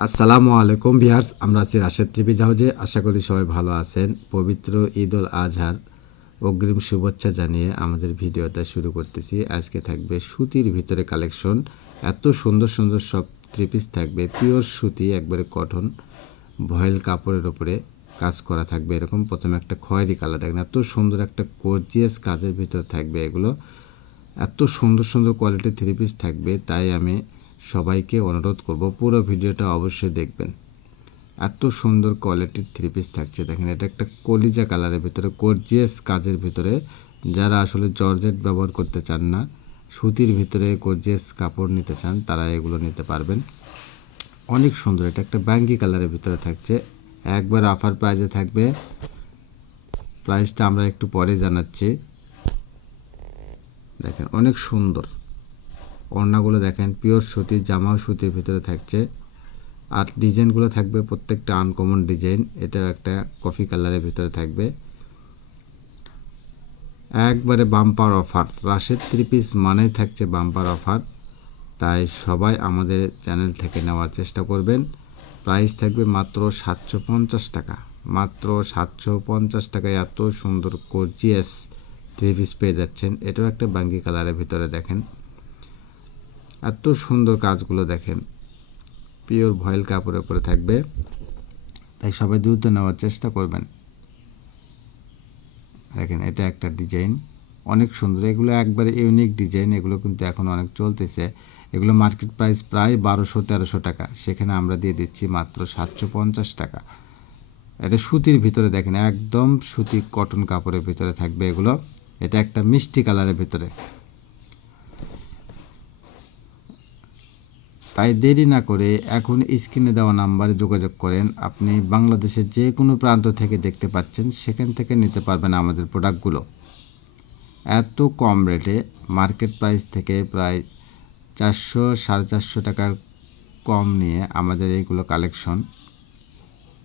আসসালামু আলাইকুম ভিউয়ার্স, আমরা আছি রাশেদ টিভি হাউজে। আশা করি সবাই ভালো আছেন। পবিত্র ঈদ উল আজহার অগ্রিম শুভেচ্ছা জানিয়ে আমাদের ভিডিওটা শুরু করতেছি। আজকে থাকবে সুতির ভিতরে কালেকশন। এত সুন্দর সুন্দর সব থ্রি পিস থাকবে, পিওর সুতি, একবারে কটন ভয়েল কাপড়ের উপরে কাজ করা থাকবে। এরকম প্রথমে একটা খয়েরি কালার দেখেন, এত সুন্দর একটা গর্জিয়াস কাজের ভিতরে থাকবে এগুলো। এত সুন্দর সুন্দর কোয়ালিটির থ্রি পিস থাকবে, তাই আমি সবাইকে অনুরোধ করব পুরো ভিডিওটা অবশ্যই দেখবেন। এত সুন্দর কোয়ালিটির থ্রি পিস থাকছে দেখেন। এটা একটা কলিজা কালারের ভিতরে গর্জিয়াস কাজের ভিতরে, যারা আসলে জর্জেট ব্যবহার করতে চান না, সুতির ভিতরে গর্জিয়াস কাপড় নিতে চান, তারা এগুলো নিতে পারবেন। অনেক সুন্দর। এটা একটা ব্যাঙ্গি কালারের ভিতরে থাকছে, একবার অফার প্রাইজে থাকবে। প্রাইসটা আমরা একটু পরে জানাচ্ছি। দেখেন অনেক সুন্দর ওড়নাগুলো দেখেন, পিওর সুতির, জামাও সুতির ভিতরে থাকছে। আর ডিজাইনগুলো থাকবে প্রত্যেকটা আনকমন ডিজাইন। এটা একটা কফি কালারের ভিতরে থাকবে, একবারে bumper offer. Rashed three piece মানেই থাকছে বাম্পার অফার, তাই সবাই আমাদের চ্যানেল থেকে নেওয়ার চেষ্টা করবেন। প্রাইস থাকবে মাত্র 750 টাকা। মাত্র 750 টাকায় এত সুন্দর গর্জিয়াস থ্রি পিস পেয়ে যাচ্ছেন। এটাও একটা বাঙ্গি কালারের ভিতরে দেখেন, এত সুন্দর কাজগুলো দেখেন, পিওর ভয়েল কাপড়ের উপরে থাকবে, তাই সবাই দ্রুত নেওয়ার চেষ্টা করবেন। দেখেন এটা একটা ডিজাইন, অনেক সুন্দর। এগুলো একবারে ইউনিক ডিজাইন, এগুলো কিন্তু এখন অনেক চলতেছে। এগুলো মার্কেট প্রাইস প্রায় 1200-1300 টাকা, সেখানে আমরা দিয়ে দিচ্ছি মাত্র 750 টাকা। এটা সুতির ভিতরে দেখেন, একদম সুতি কটন কাপড়ের ভিতরে থাকবে এগুলো। এটা একটা মিষ্টি কালারের ভিতরে, তাই দেরি না করে এখন স্ক্রিনে দেওয়া নাম্বারে যোগাযোগ করেন। আপনি বাংলাদেশের যে কোনো প্রান্ত থেকে দেখতে পাচ্ছেন, সেখান থেকে নিতে পারবেন আমাদের প্রোডাক্টগুলো এত কম রেটে। মার্কেট প্রাইস থেকে প্রায় 400-450 টাকার কম নিয়ে আমাদের এইগুলো কালেকশন,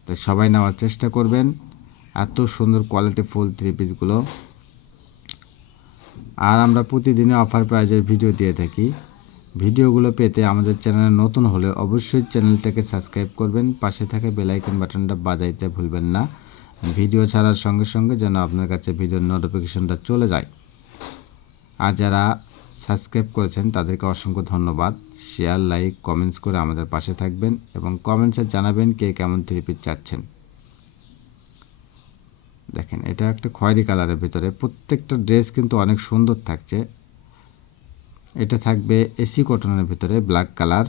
তাই সবাই নেওয়ার চেষ্টা করবেন। এত সুন্দর কোয়ালিটি ফুল থ্রি পিসগুলো। আর আমরা প্রতিদিনে অফার প্রাইজের ভিডিও দিয়ে থাকি। ভিডিওগুলো পেতে আমাদের চ্যানেলে নতুন হলে অবশ্যই চ্যানেলটাকে সাবস্ক্রাইব করবেন, পাশে থাকা বেল আইকন বাটনটা বাজাইতে ভুলবেন না, ভিডিও ছাড়ার সঙ্গে সঙ্গে যেন আপনার কাছে ভিডিওর নোটিফিকেশনটা চলে যায়। আর যারা সাবস্ক্রাইব করেছেন তাদেরকে অসংখ্য ধন্যবাদ। শেয়ার, লাইক, কমেন্টস করে আমাদের পাশে থাকবেন এবং কমেন্টসে জানাবেন কে কেমন থ্রি পিস চাচ্ছেন। দেখেন এটা একটা খয়েরি কালারের ভিতরে, প্রত্যেকটা ড্রেস কিন্তু অনেক সুন্দর থাকছে। এটা থাকবে এসি কটনের ভিতরে, ব্ল্যাক কালার।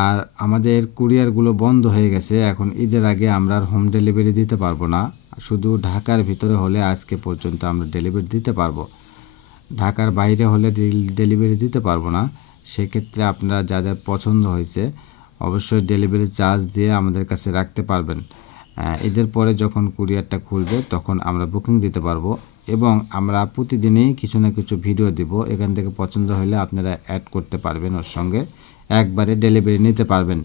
আর আমাদের কুরিয়ারগুলো বন্ধ হয়ে গেছে এখন। ঈদের আগে আমরা আর হোম ডেলিভারি দিতে পারবো না, শুধু ঢাকার ভিতরে হলে আজকে পর্যন্ত আমরা ডেলিভারি দিতে পারবো। ঢাকার বাইরে হলে ডেলিভারি দিতে পারবো না। সেক্ষেত্রে আপনারা যাদের পছন্দ হয়েছে অবশ্যই ডেলিভারি চার্জ দিয়ে আমাদের কাছে রাখতে পারবেন। ঈদের পরে যখন কুরিয়ারটা খুলবে তখন আমরা বুকিং দিতে পারবো, এবং আমরা প্রতিদিনই কিছু না কিছু ভিডিও দিব। এখান থেকে পছন্দ হলে আপনারা অ্যাড করতে পারবেন, ওর সঙ্গে একবারে ডেলিভারি নিতে পারবেন।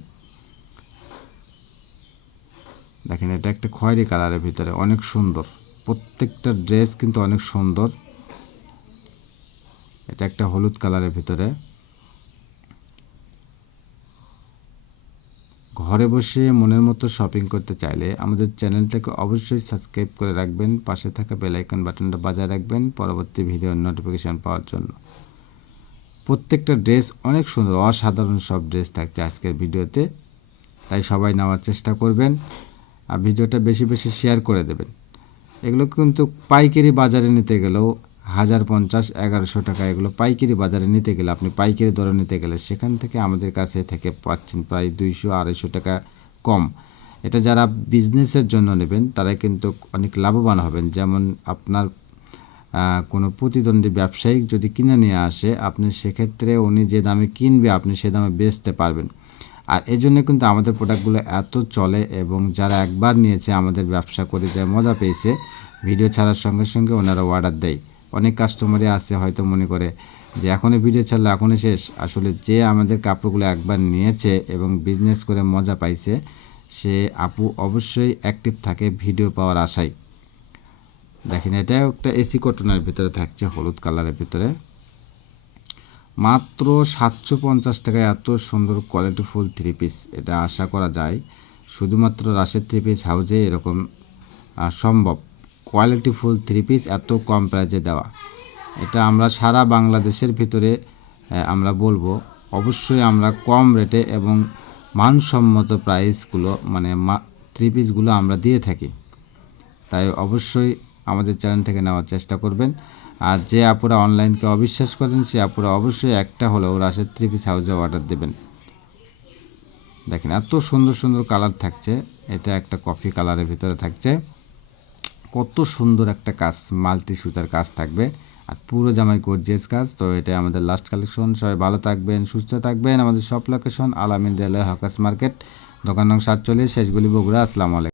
দেখেন এটা একটা খয়েরি কালারের ভিতরে, অনেক সুন্দর। প্রত্যেকটা ড্রেস কিন্তু অনেক সুন্দর। এটা একটা হলুদ কালারের ভিতরে। ঘরে বসে মনের মতো শপিং করতে চাইলে আমাদের চ্যানেলটাকে অবশ্যই সাবস্ক্রাইব করে রাখবেন, পাশে থাকা বেল আইকন বাটনটা বাজায় রাখবেন পরবর্তী ভিডিওর নোটিফিকেশান পাওয়ার জন্য। প্রত্যেকটা ড্রেস অনেক সুন্দর, অসাধারণ সব ড্রেস থাকছে আজকের ভিডিওতে, তাই সবাই নেওয়ার চেষ্টা করবেন। আর ভিডিওটা বেশি বেশি শেয়ার করে দেবেন। এগুলো কিন্তু পাইকারি বাজারে নিতে গেলেও 1050-1100 টাকা, এগুলো পাইকারি বাজারে নিতে গেলে, আপনি পাইকারি দরে নিতে গেলে সেখান থেকে আমাদের কাছে থেকে পাচ্ছেন প্রায় 200-250 টাকা কম। এটা যারা বিজনেসের জন্য নেবেন তারা কিন্তু অনেক লাভবান হবেন। যেমন আপনার কোনো প্রতিদ্বন্দ্বী ব্যবসায়িক যদি কিনে নিয়ে আসে, আপনি সেক্ষেত্রে উনি যে দামে কিনবে আপনি সে দামে বেচতে পারবেন। আর এই জন্য কিন্তু আমাদের প্রোডাক্টগুলো এত চলে, এবং যারা একবার নিয়েছে আমাদের ব্যবসা করে যে মজা পেয়েছে, ভিডিও ছাড়ার সঙ্গে সঙ্গে ওনারা অর্ডার দেয়। অনেক কাস্টমারই আছে হয়তো মনে করে যে এখনই ভিডিও ছাড়লে এখনই শেষ। আসলে যে আমাদের কাপড়গুলো একবার নিয়েছে এবং বিজনেস করে মজা পাইছে, সে আপু অবশ্যই অ্যাক্টিভ থাকে ভিডিও পাওয়ার আশায়। দেখেন এটা একটা এসি কটনের ভিতরে থাকছে, হলুদ কালারের ভিতরে। মাত্র 750 টাকায় এত সুন্দর কোয়ালিটিফুল থ্রি পিস, এটা আশা করা যায় শুধুমাত্র রাশেদ থ্রি পিস হাউজে এরকম সম্ভব। কোয়ালিটিফুল থ্রি পিস এত কম প্রাইজে দেওয়া, এটা আমরা সারা বাংলাদেশের ভিতরে আমরা বলবো অবশ্যই আমরা কম রেটে এবং মানসম্মত প্রাইসগুলো মানে থ্রি পিসগুলো আমরা দিয়ে থাকি। তাই অবশ্যই আমাদের চ্যানেল থেকে নেওয়ার চেষ্টা করবেন। আর যে আপুরা অনলাইনকে অবিশ্বাস করেন সে আপুরা অবশ্যই একটা হলেও রাশেদ থ্রি পিস হাউসে অর্ডার দেবেন। দেখেন এত সুন্দর সুন্দর কালার থাকছে, এটা একটা কফি কালারের ভিতরে থাকছে, কত সুন্দর একটা কাজ, মাল্টি সুতার কাজ থাকবে আর পুরো জামাই গর্জিয়াস কাজ। তো এটা আমাদের লাস্ট কালেকশন। সবাই ভালো থাকবেন, সুস্থ থাকবেন। আমাদের শপ লোকেশন আলামিন রেলওয়ে হকার্স মার্কেট, দোকান নং 47, শেষগুলি, বগুড়া। আসসালামু আলাইকুম।